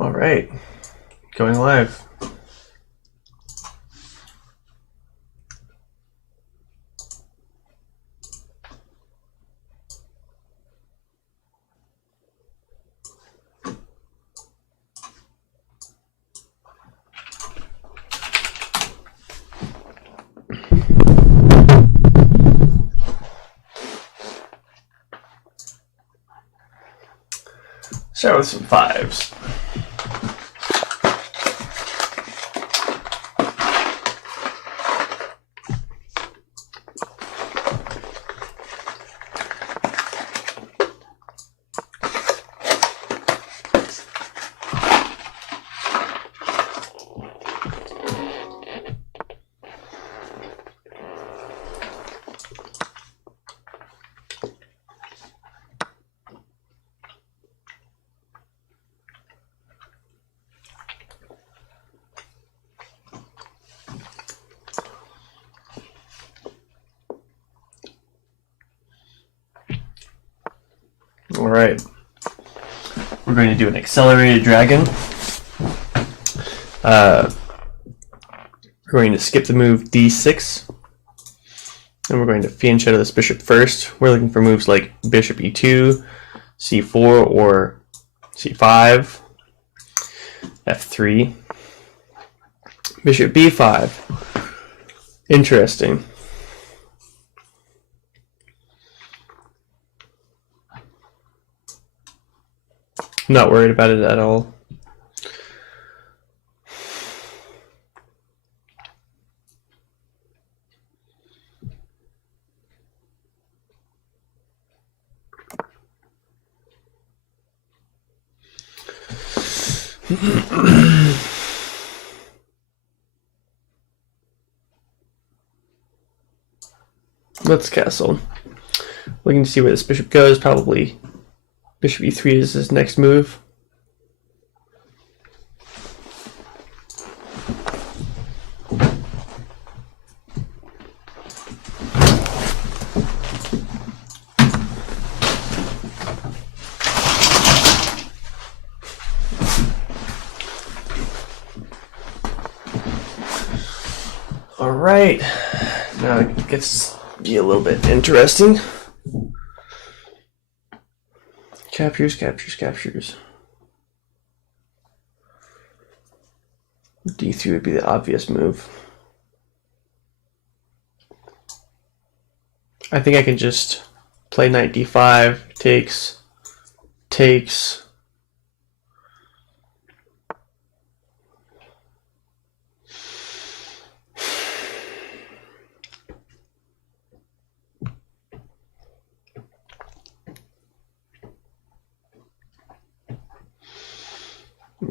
All right, going live. Start with some fives. All right, we're going to do an accelerated dragon. We're going to skip the move d6, and we're going to fiend shadow this bishop first. We're looking for moves like bishop e2, c4, or c5, f3, bishop b5. Interesting. I'm not worried about it at all. Let's castle. Looking to see where this bishop goes. Probably bishop e3 is his next move. All right, now it gets to be a little bit interesting. Captures, captures, captures. d3 would be the obvious move. I think I can just play knight d5, takes.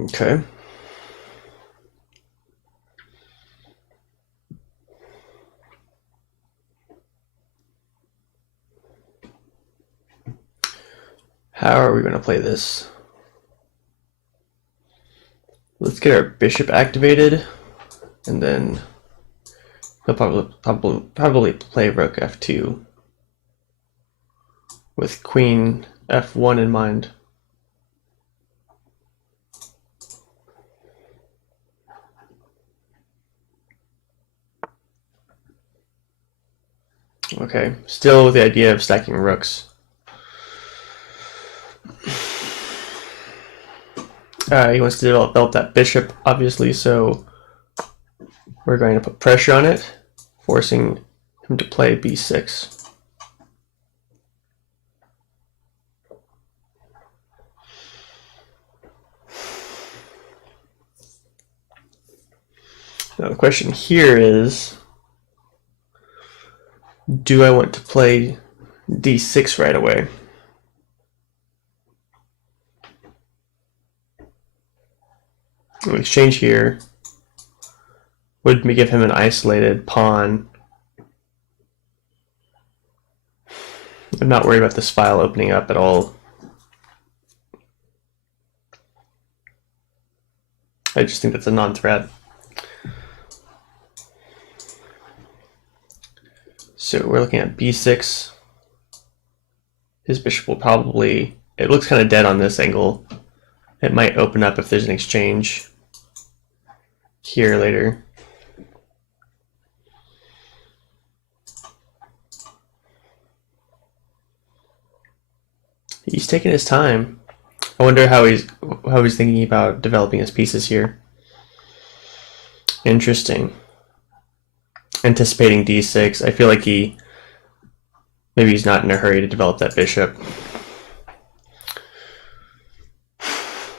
Okay. How are we going to play this? Let's get our bishop activated, and then he'll probably play rook f2 with queen f1 in mind. Okay, still with the idea of stacking rooks. He wants to develop that bishop, obviously, so we're going to put pressure on it, forcing him to play b6. Now the question here is, do I want to play d6 right away? An exchange here would give him an isolated pawn. I'm not worried about this file opening up at all. I just think that's a non-threat. So we're looking at b6. His bishop will probably, it looks kind of dead on this angle, It might open up if there's an exchange here later. He's taking his time. I wonder how he's thinking about developing his pieces here. Interesting. Anticipating d6. I feel like maybe he's not in a hurry to develop that bishop.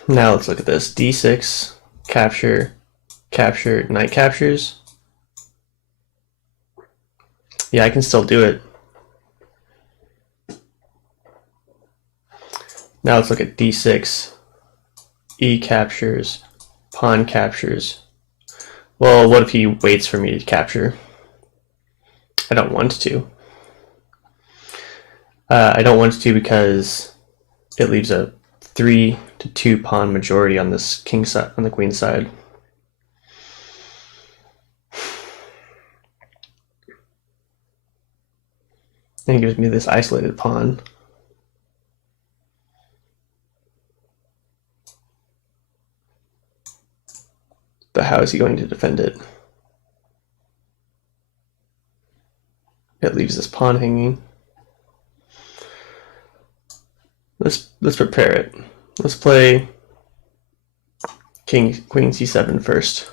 Now let's look at this. d6, capture, capture, knight captures. Yeah, I can still do it. Now let's look at d6, e captures, pawn captures. Well, what if he waits for me to capture? I don't want to. I don't want to because it leaves a 3-2 pawn majority on this king side, on the queen side. And it gives me this isolated pawn. But how is he going to defend it? It leaves this pawn hanging. Let's prepare it. Let's play queen c7 first.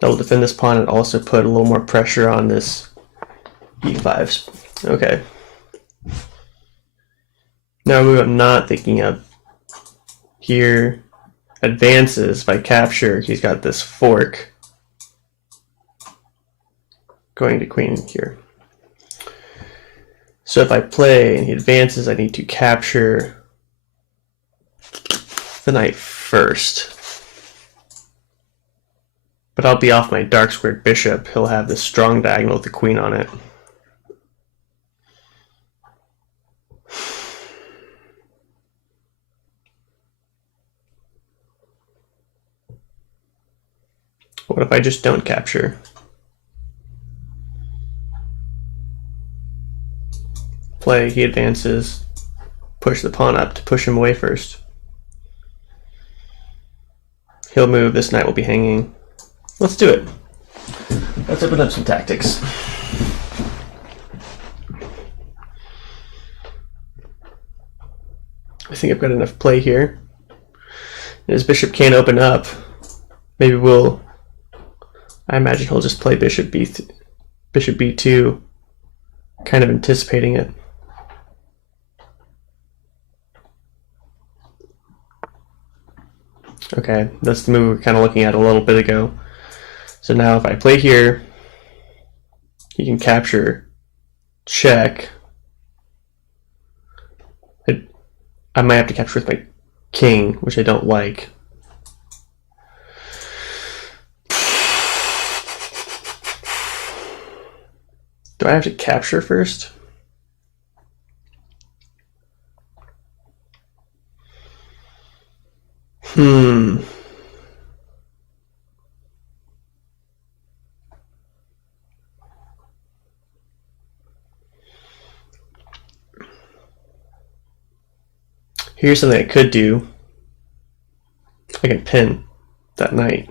That will defend this pawn and also put a little more pressure on this e5. Okay. Now a move I'm not thinking of here. Advances by capture. He's got this fork going to queen here. So if I play and he advances, I need to capture the knight first. But I'll be off my dark squared bishop. He'll have this strong diagonal with the queen on it. What if I just don't capture? Play, he advances, push the pawn up to push him away first. He'll move, this knight will be hanging. Let's do it. Let's open up some tactics. I think I've got enough play here. His bishop can't open up. Maybe I imagine he'll just play bishop b2, kind of anticipating it. Okay, that's the move we were kind of looking at a little bit ago. So now if I play here, he can capture, check. I might have to capture with my king, which I don't like. Do I have to capture first? Here's something I could do. I can pin that knight.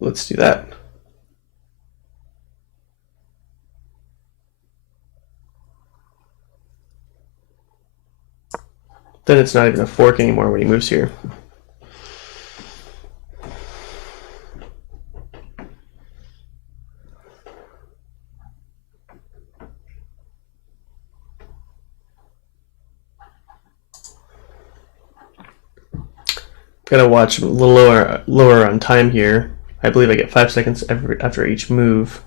Let's do that. Then it's not even a fork anymore when he moves here. Gotta watch a little lower on time here. I believe I get 5 seconds after each move.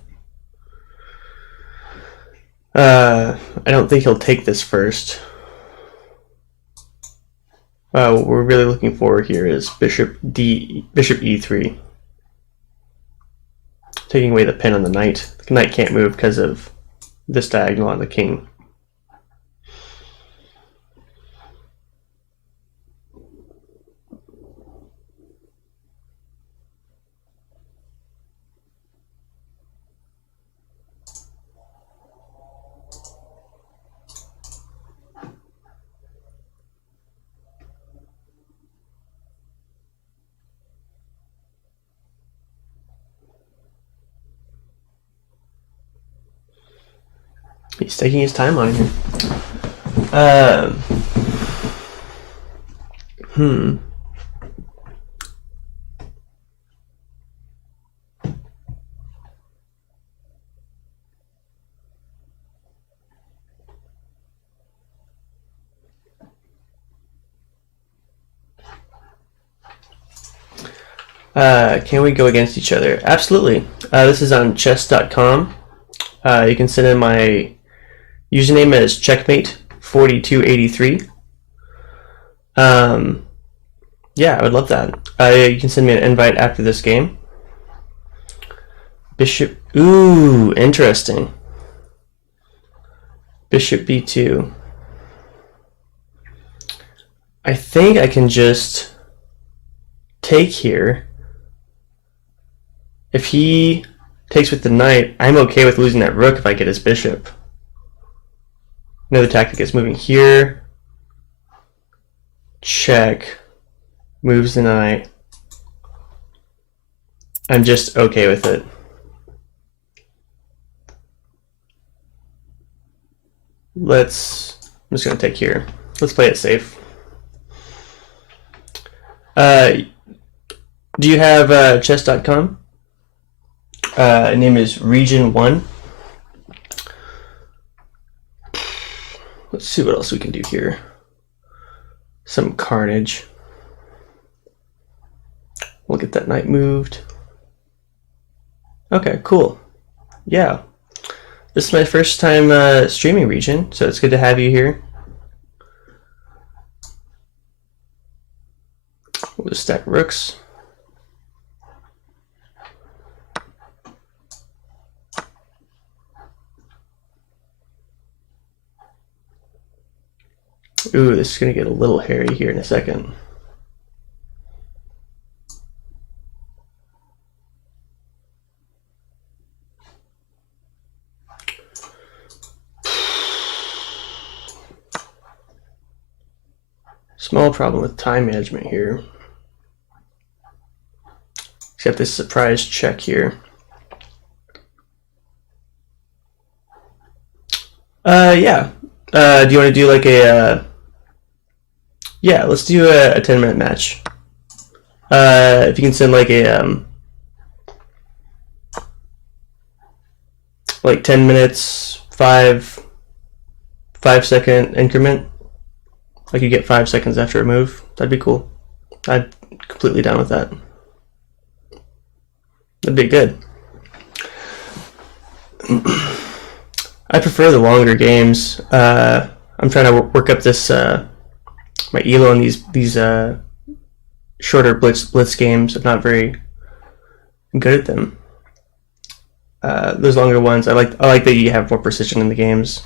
I don't think he'll take this first. What we're really looking for here is bishop e3. Taking away the pin on the knight. The knight can't move because of this diagonal on the king. He's taking his time on here. Uh, hmm. Can we go against each other? Absolutely. This is on chess.com. You can send in my username as checkmate4283. Yeah, I would love that. You can send me an invite after this game. Bishop. Ooh, interesting. Bishop b2. I think I can just take here. If he takes with the knight, I'm okay with losing that rook if I get his bishop. Another tactic is moving here. Check. Moves the knight. I'm just okay with it. I'm just going to take here. Let's play it safe. Do you have chess.com? Name is Region1. Let's see what else we can do here. Some carnage. We'll get that knight moved. Okay, cool. Yeah. This is my first time streaming Region, so it's good to have you here. We'll just stack rooks. Ooh, this is going to get a little hairy here in a second. Small problem with time management here. Except this surprise check here. Yeah. Do you want to do like a... yeah, let's do a 10-minute match. If you can send like a... like 10 minutes, 5-second increment. Like you get 5 seconds after a move. That'd be cool. I'm completely down with that. That'd be good. I prefer the longer games. I'm trying to work up this my elo in these shorter blitz games. I'm not very good at them. Those longer ones, I like that you have more precision in the games.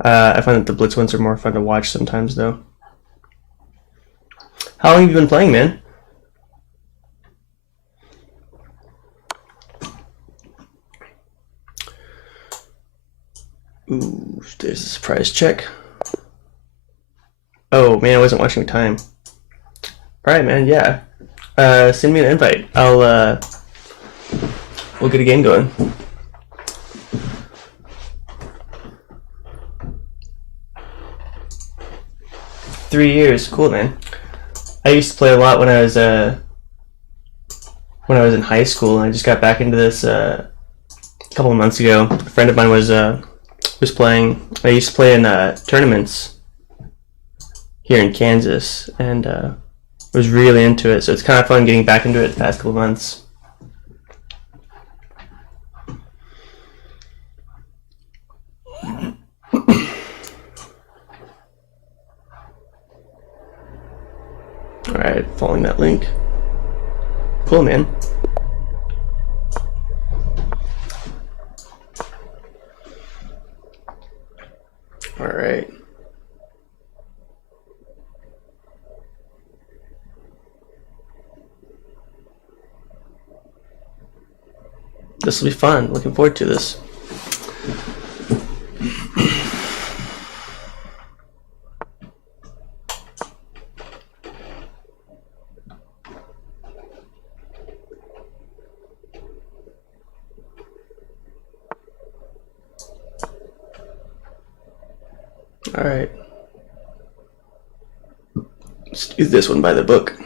I find that the blitz ones are more fun to watch sometimes, though. How long have you been playing, man? Ooh, there's a surprise check. Oh man, I wasn't watching time. Alright, man, yeah. Send me an invite. We'll get a game going. Three years, cool, man. I used to play a lot when I was in high school, and I just got back into this a couple of months ago. A friend of mine was playing. I used to play in tournaments here in Kansas, and was really into it. So it's kind of fun getting back into it the past couple of months. Alright, following that link. Cool, man. Alright. This will be fun. Looking forward to this. All right. Let's do this one by the book.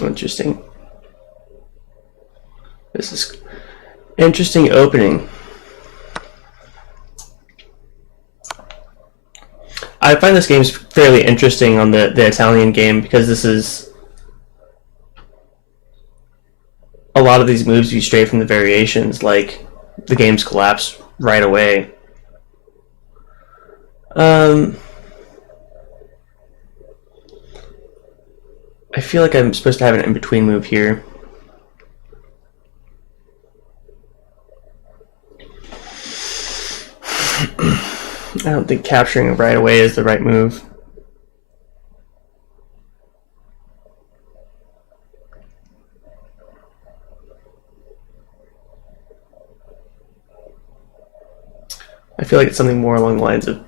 Interesting. This is interesting opening. I find this game fairly interesting on the Italian game because this is a lot of these moves you stray from the variations, like the games collapse right away. I feel like I'm supposed to have an in-between move here. I don't think capturing it right away is the right move. I feel like it's something more along the lines of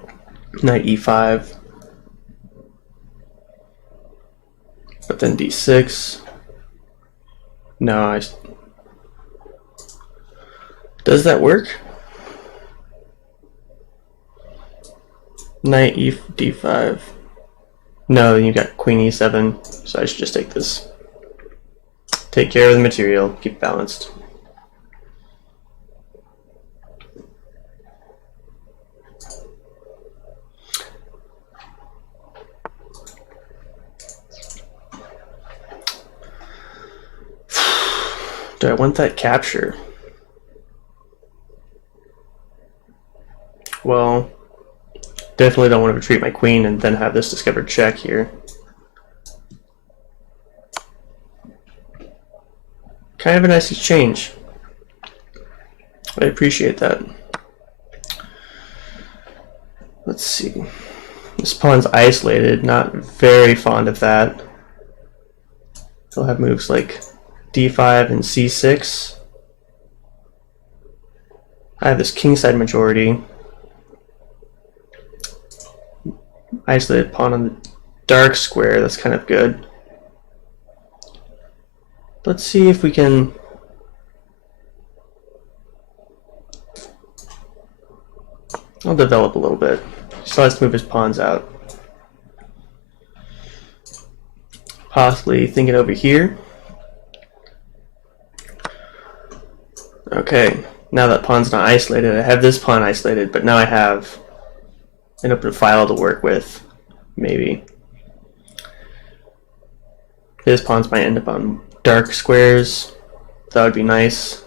knight e5. But then d6. No, does that work? Knight d5. No, then you got queen e7, so I should just take this. Take care of the material, keep it balanced. Do I want that capture? Well, definitely don't want to retreat my queen and then have this discovered check here. Kind of a nice exchange. I appreciate that. Let's see. This pawn's isolated, not very fond of that. He'll have moves like d5 and c6. I have this kingside majority. Isolated pawn on the dark square, that's kind of good. Let's see if we can I'll develop a little bit. Still has to move his pawns out. Possibly thinking over here. Okay, now that pawn's not isolated, I have this pawn isolated, but now I have an open file to work with, maybe. His pawns might end up on dark squares. That would be nice.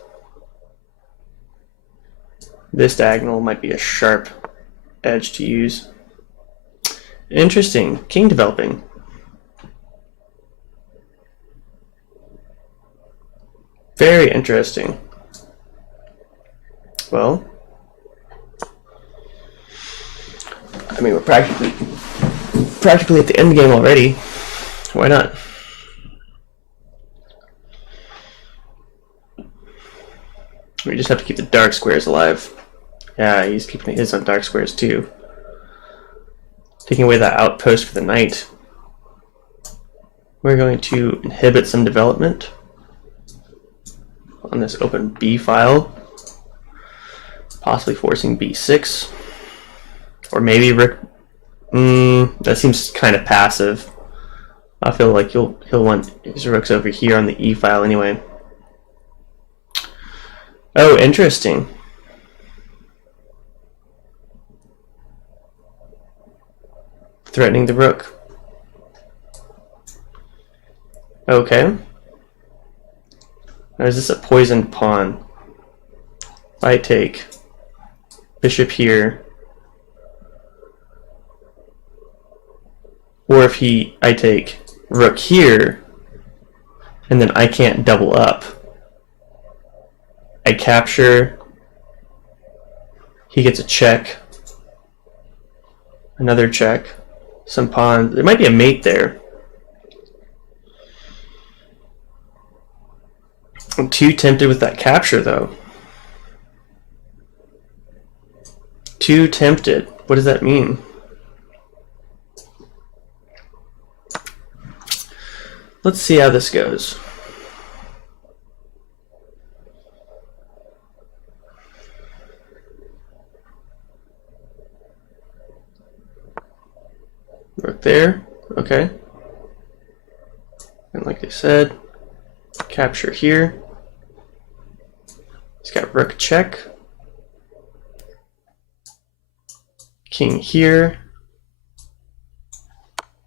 This diagonal might be a sharp edge to use. Interesting. King developing. Very interesting. Well, I mean, we're practically at the end game already. Why not? We just have to keep the dark squares alive. Yeah, he's keeping his on dark squares too. Taking away that outpost for the knight. We're going to inhibit some development on this open B file. Possibly forcing b6. Or maybe rook. That seems kind of passive. I feel like he'll want his rooks over here on the E file anyway. Oh, interesting. threatening the rook. Okay. Now is this a poisoned pawn? If I take bishop here, or if I take rook here, and then I can't double up. I capture, he gets a check, another check, some pawns. There might be a mate there. I'm too tempted with that capture though. Too tempted. What does that mean? Let's see how this goes. Rook there, okay. And like I said, capture here. He's got rook check. King here.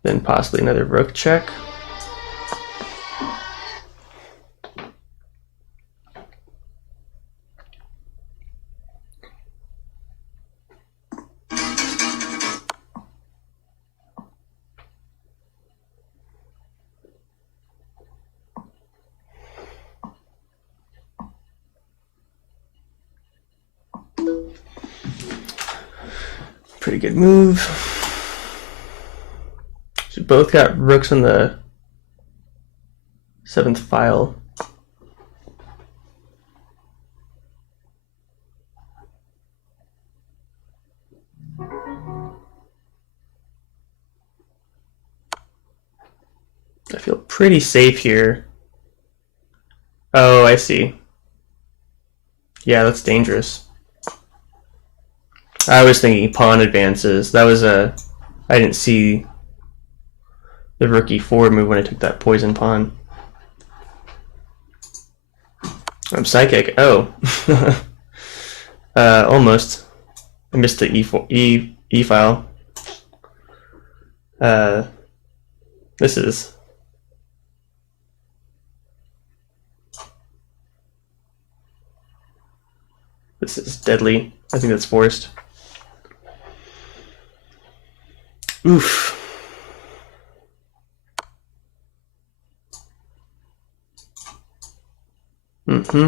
Then possibly another rook check. Pretty good move. So both got rooks on the 7th file. I feel pretty safe here. Oh, I see. Yeah, that's dangerous. I was thinking pawn advances. That was I didn't see the rook e4 move when I took that poison pawn. I'm psychic. Oh. Almost. I missed the E file. This is deadly. I think that's forced. Oof. Mm-hmm.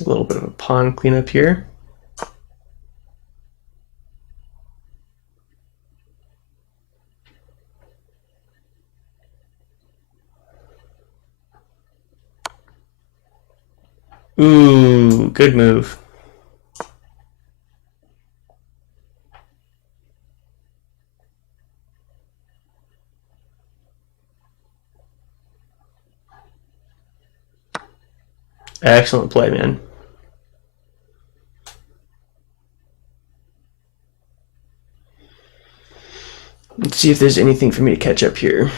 A little bit of a pawn cleanup here. Ooh, good move. Excellent play, man. Let's see if there's anything for me to catch up here.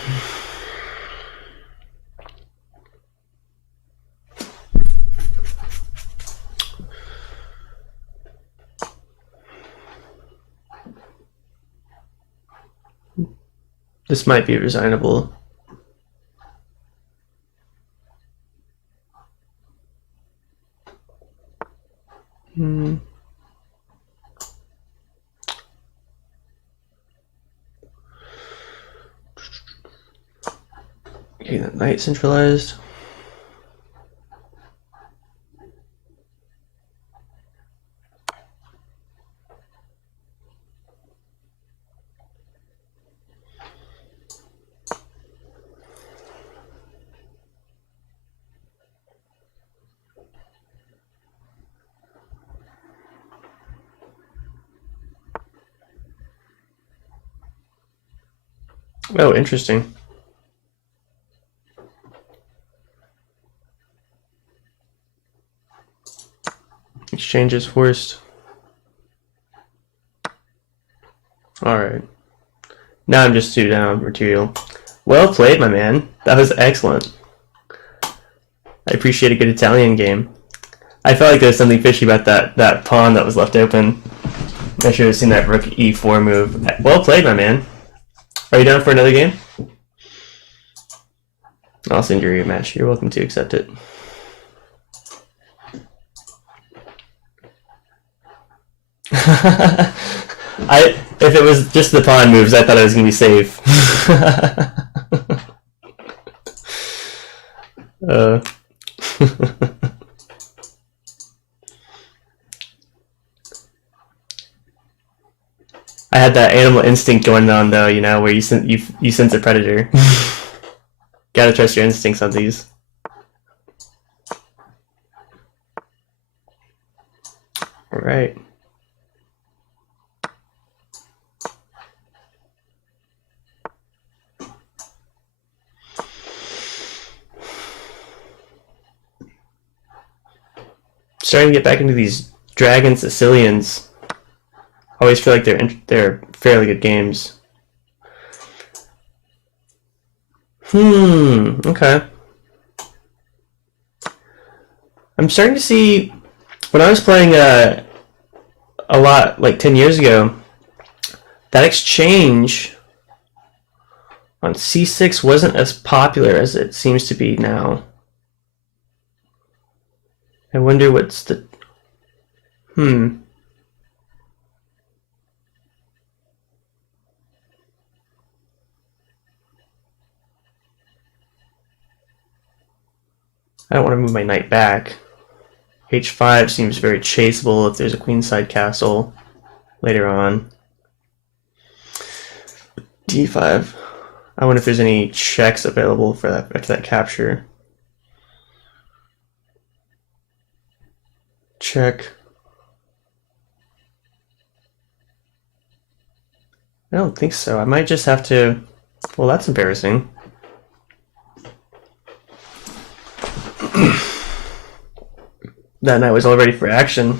This might be resignable. Okay, that knight centralized. Oh, interesting. Exchange is forced. Alright. Now I'm just 2 down material. Well played, my man. That was excellent. I appreciate a good Italian game. I felt like there was something fishy about that pawn that was left open. I should have seen that rook e4 move. Well played, my man. Are you down for another game? I'll send you a rematch. You're welcome to accept it. If it was just the pawn moves, I thought I was gonna be safe. I had that animal instinct going on though, you know, where you sense a predator. Gotta trust your instincts on these. All right. Starting to get back into these Dragon Sicilians. Always feel like they're fairly good games. Okay. I'm starting to see, when I was playing a lot, like 10 years ago, that exchange on c6 wasn't as popular as it seems to be now. I wonder what's the... I don't want to move my knight back. h5 seems very chaseable if there's a queenside castle later on. d5. I wonder if there's any checks available for that after that capture. Check. I don't think so. I might just have to... Well, that's embarrassing. That knight was all ready for action.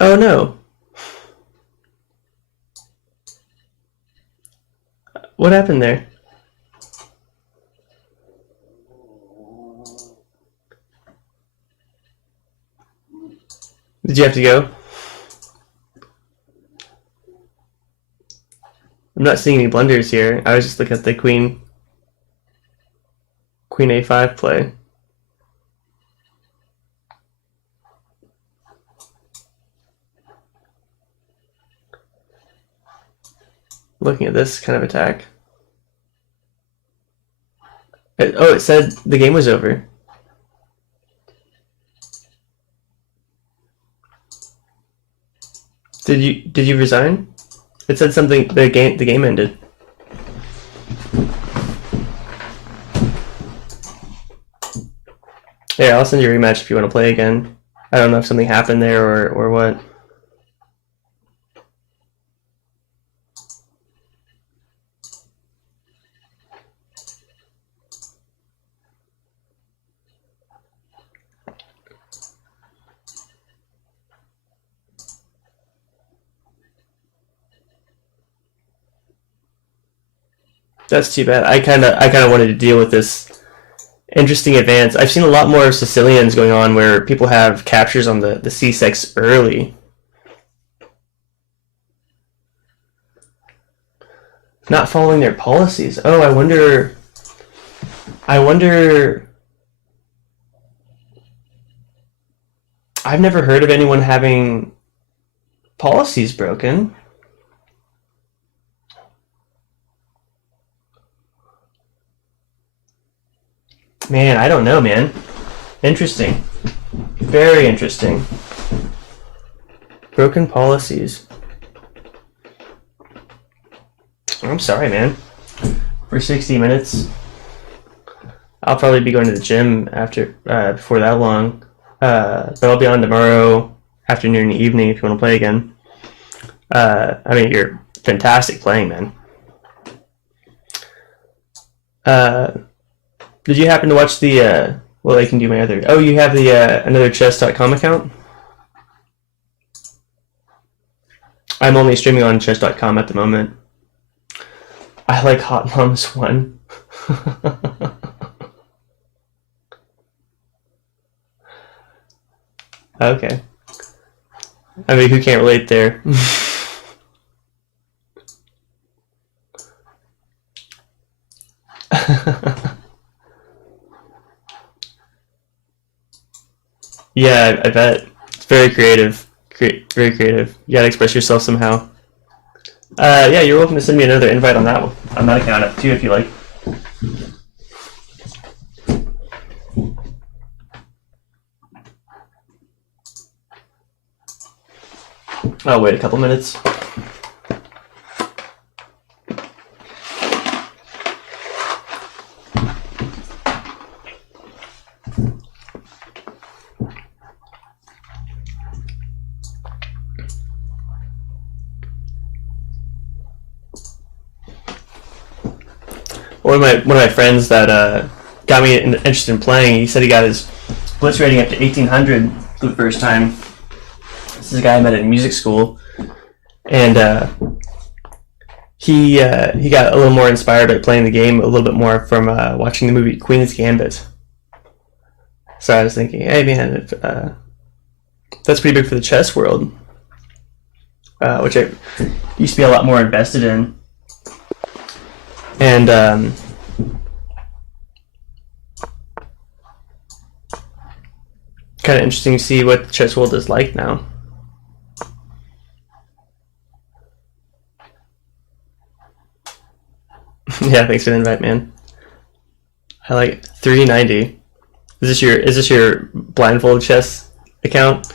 Oh no. What happened there? Did you have to go? I'm not seeing any blunders here. I was just looking at the queen a5 play. Looking at this kind of attack. Oh, it said the game was over. Did you resign? It said something. The game ended. Yeah, I'll send you a rematch if you want to play again. I don't know if something happened there or what. That's too bad. I kind of wanted to deal with this interesting advance. I've seen a lot more Sicilians going on where people have captures on the c6 early. Not following their policies. Oh, I wonder. I've never heard of anyone having policies broken. Man, I don't know, man. Interesting. Very interesting. Broken policies. I'm sorry, man. for 60 minutes. I'll probably be going to the gym after before that long. But I'll be on tomorrow afternoon and evening if you want to play again. I mean, you're fantastic playing, man. Did you happen to watch the well, I can do my other... Oh, you have the another chess.com account? I'm only streaming on chess.com at the moment. I like Hot Moms 1. Okay. I mean, who can't relate there? Yeah, I bet. It's very creative. Very creative. You gotta express yourself somehow. Yeah, you're welcome to send me another invite on that one, on that account too, if you like. I'll wait a couple minutes. One of my friends that got me interested in playing, he said he got his blitz rating up to 1800 for the first time. This is a guy I met in music school, and he got a little more inspired by playing the game a little bit more from watching the movie Queen's Gambit. So I was thinking, hey man, that's pretty big for the chess world, which I used to be a lot more invested in. And kind of interesting to see what the chess world is like now. Yeah, thanks for the invite, man. I like 390. Is this your blindfold chess account?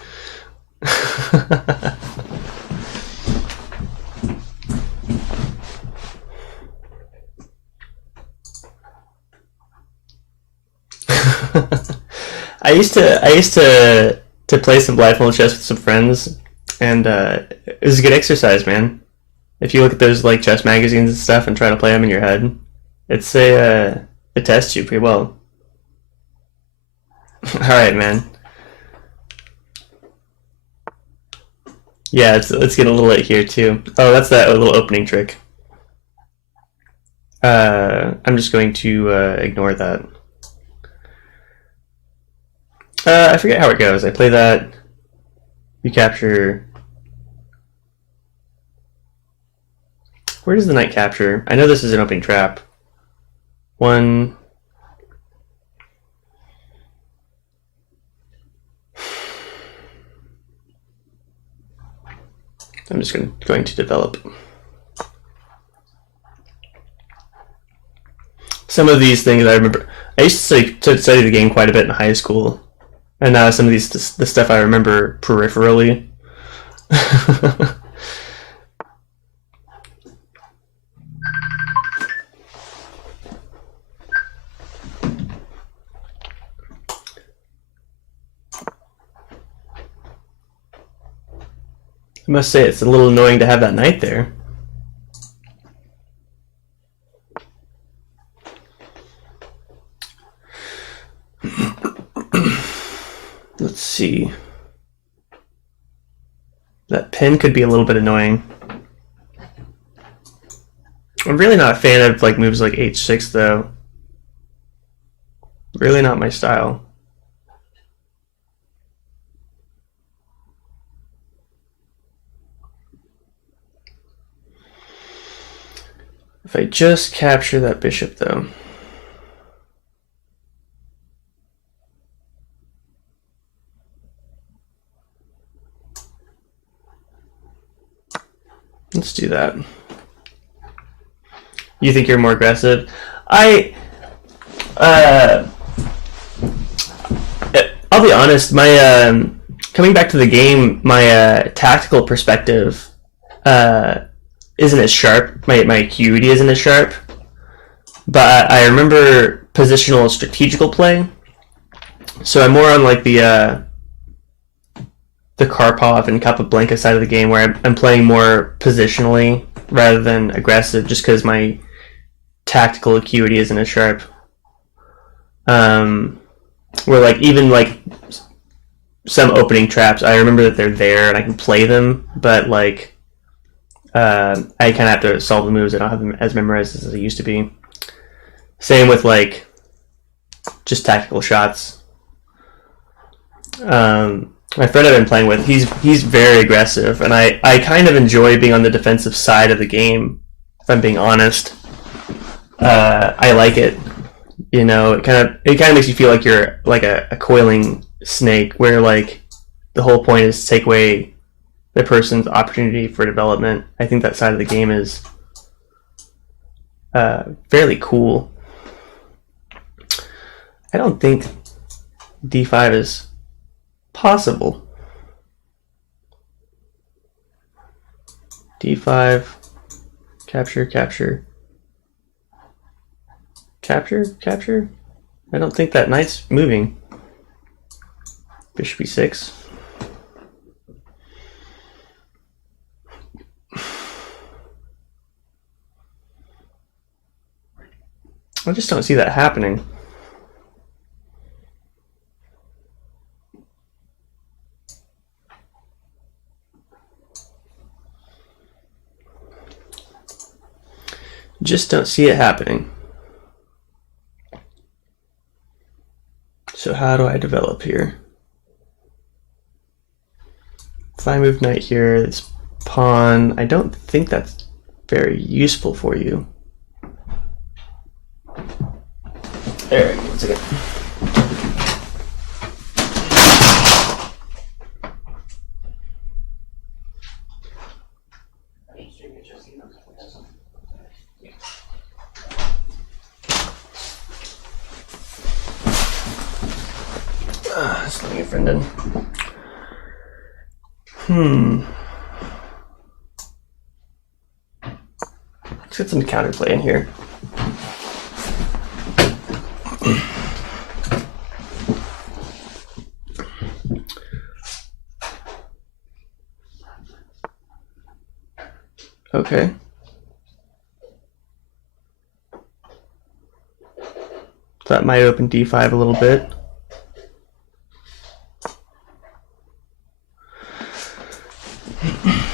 I used to play some blindfold chess with some friends, and it was a good exercise, man. If you look at those like chess magazines and stuff and try to play them in your head, it tests you pretty well. All right, man. Yeah, it's getting a little late here too. Oh, that's that little opening trick. I'm just going to ignore that. I forget how it goes. I play that. You capture. Where does the knight capture? I know this is an opening trap. One. I'm just going to develop. Some of these things I remember. I used to study the game quite a bit in high school. And now some of the stuff I remember peripherally. I must say it's a little annoying to have that knight there. Let's see. That pin could be a little bit annoying. I'm really not a fan of like moves like h6 though. Really not my style. If I just capture that bishop though. Let's do that. You think you're more aggressive? I'll be honest, my coming back to the game, my tactical perspective isn't as sharp. My acuity isn't as sharp. But I remember positional strategical play. So I'm more on like the Karpov and Capablanca side of the game, where I'm playing more positionally rather than aggressive, just because my tactical acuity isn't as sharp. Where like even like some opening traps, I remember that they're there and I can play them, but like I kind of have to solve the moves. I don't have them as memorized as they used to be. Same with like just tactical shots. My friend I've been playing with, he's very aggressive, and I kind of enjoy being on the defensive side of the game. If I'm being honest, I like it. You know, it kind of makes you feel like you're like a coiling snake, where like the whole point is to take away the person's opportunity for development. I think that side of the game is fairly cool. I don't think d5 is possible. d5, capture, capture, capture, capture. I don't think that knight's moving. Bishop e6. I just don't see that happening. Just don't see it happening. So how do I develop here? If I move knight here, it's pawn. I don't think that's very useful for you. There, 1 second. Just letting your friend in. Let's get some counterplay in here. Okay. That might open d5 a little bit.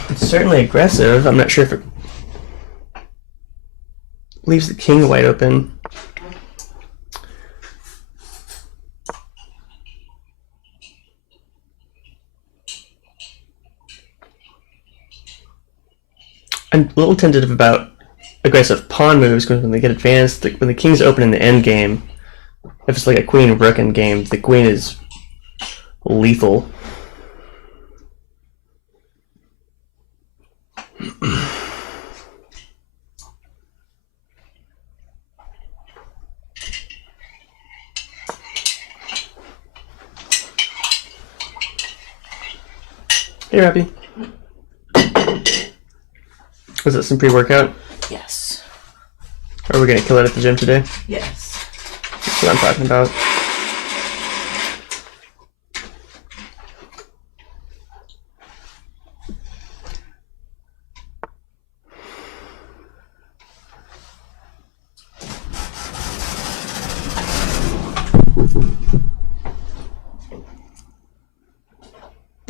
It's certainly aggressive. I'm not sure if it leaves the king wide open. I'm a little tentative about aggressive pawn moves because when they get advanced, when the king's open in the end game, if it's like a queen rook end game, the queen is lethal. Hey, Rappy. Was it some pre-workout? Yes. Are we gonna kill it at the gym today? Yes. That's what I'm talking about.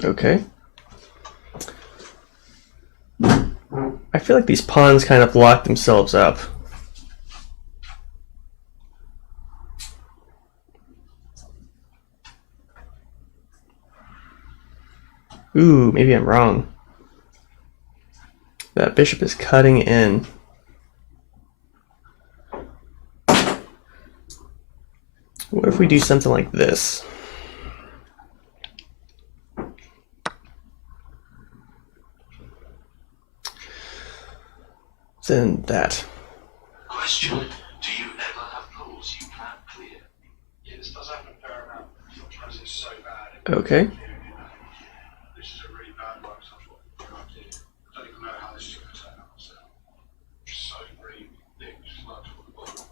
Okay. I feel like these pawns kind of lock themselves up. Ooh, maybe I'm wrong. That bishop is cutting in. What if we do something like this? Then that. Question: do you ever have pulls you can't clear? Yeah, this does happen a fair amount. Sometimes it's so bad. Okay. This is a really bad one. So I don't even know how this is going to turn out. So just so green, thick, just like for the bottom.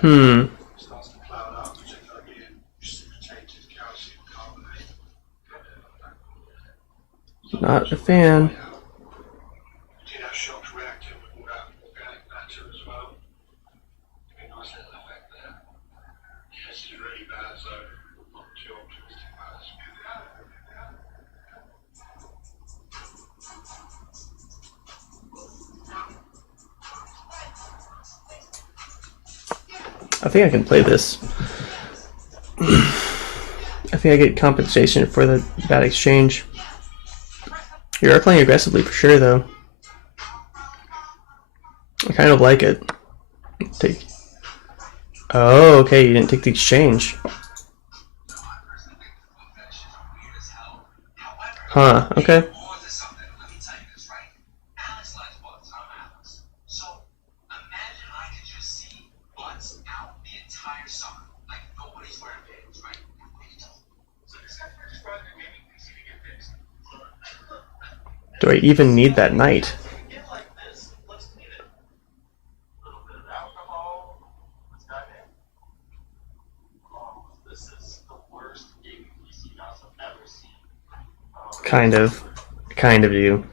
starts to cloud up, which ends up being precipitated calcium carbonate. Not a fan. Do you know shocks reacting with all that organic matter as well? Give me a nice little effect there. This is really bad, so I'm not too optimistic about this. I think I can play this. I think I get compensation for the bad exchange. You are playing aggressively for sure, though. I kind of like it. Take. Oh, okay. You didn't take the exchange. Huh. Okay. Do I even need that knight? Kind of do.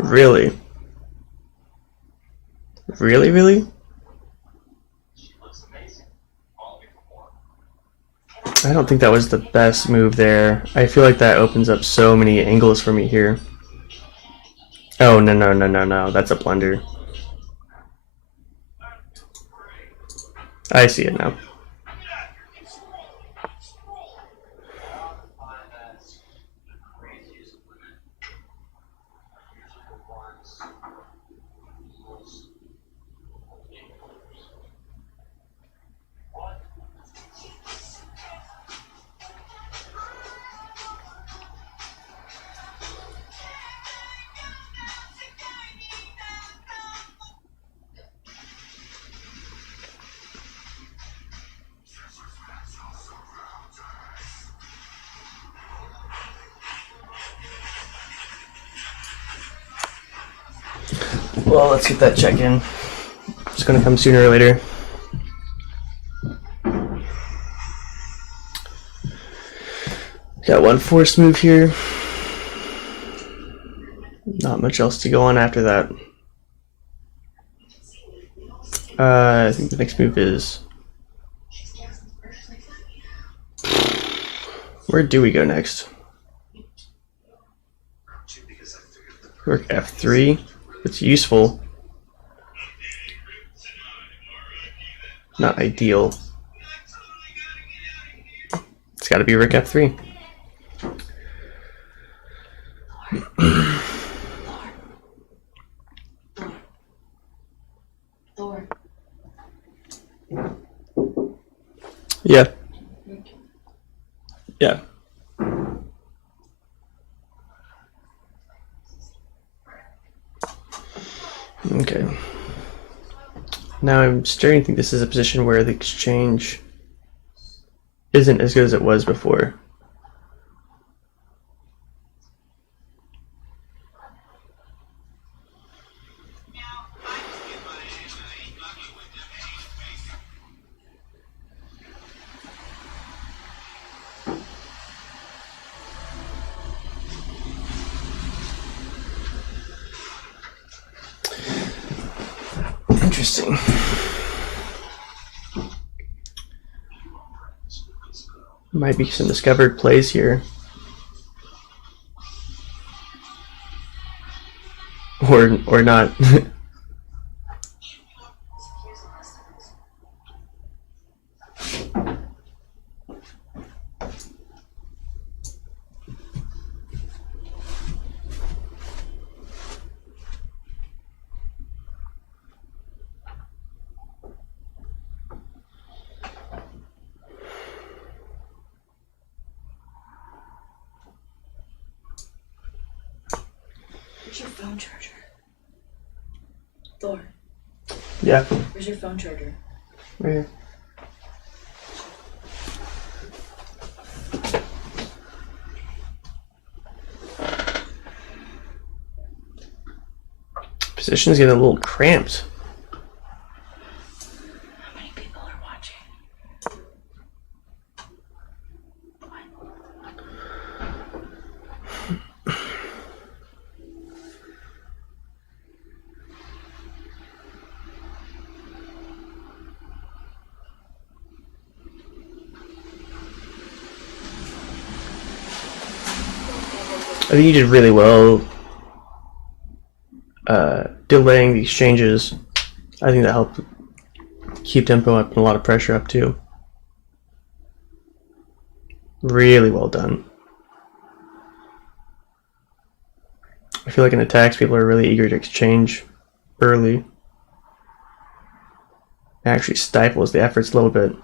Really? Really? I don't think that was the best move there. I feel like that opens up so many angles for me here. Oh, no. That's a blunder. I see it now. Well, let's get that check in. It's gonna come sooner or later. Got one forced move here. Not much else to go on after that. I think the next move is... Where do we go next? Rook F3. It's useful. Not ideal. It's got to be Rook F3. Yeah. Yeah. Okay. Now I'm starting to think this is a position where the exchange isn't as good as it was before. Interesting. Might be some discovered plays here. Or not. Where's your phone charger? Thor, Yeah. where's your phone charger? Right here. Position's getting a little cramped. How many people are watching? I think you did really well delaying the exchanges. I think that helped keep tempo up and a lot of pressure up too. Really well done. I feel like in attacks people are really eager to exchange early. It actually stifles the efforts a little bit.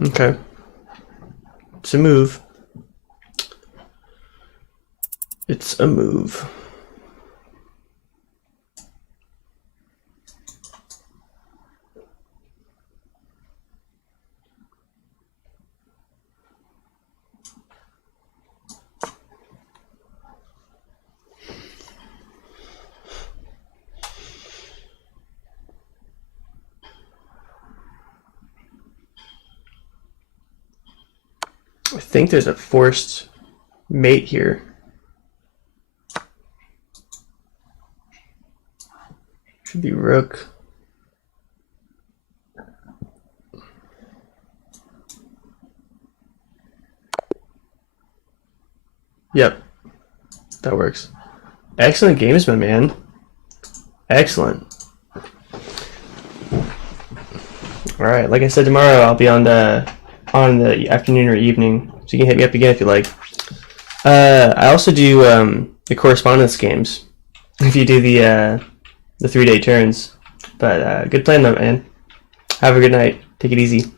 Okay. It's a move. It's a move. I think there's a forced mate here. Should be rook. Yep, that works. Excellent gamesman, man. Excellent. All right, like I said, tomorrow I'll be on the afternoon or evening, so you can hit me up again if you like. I also do the correspondence games if you do the 3-day turns. But good playing though, man. Have a good night. Take it easy.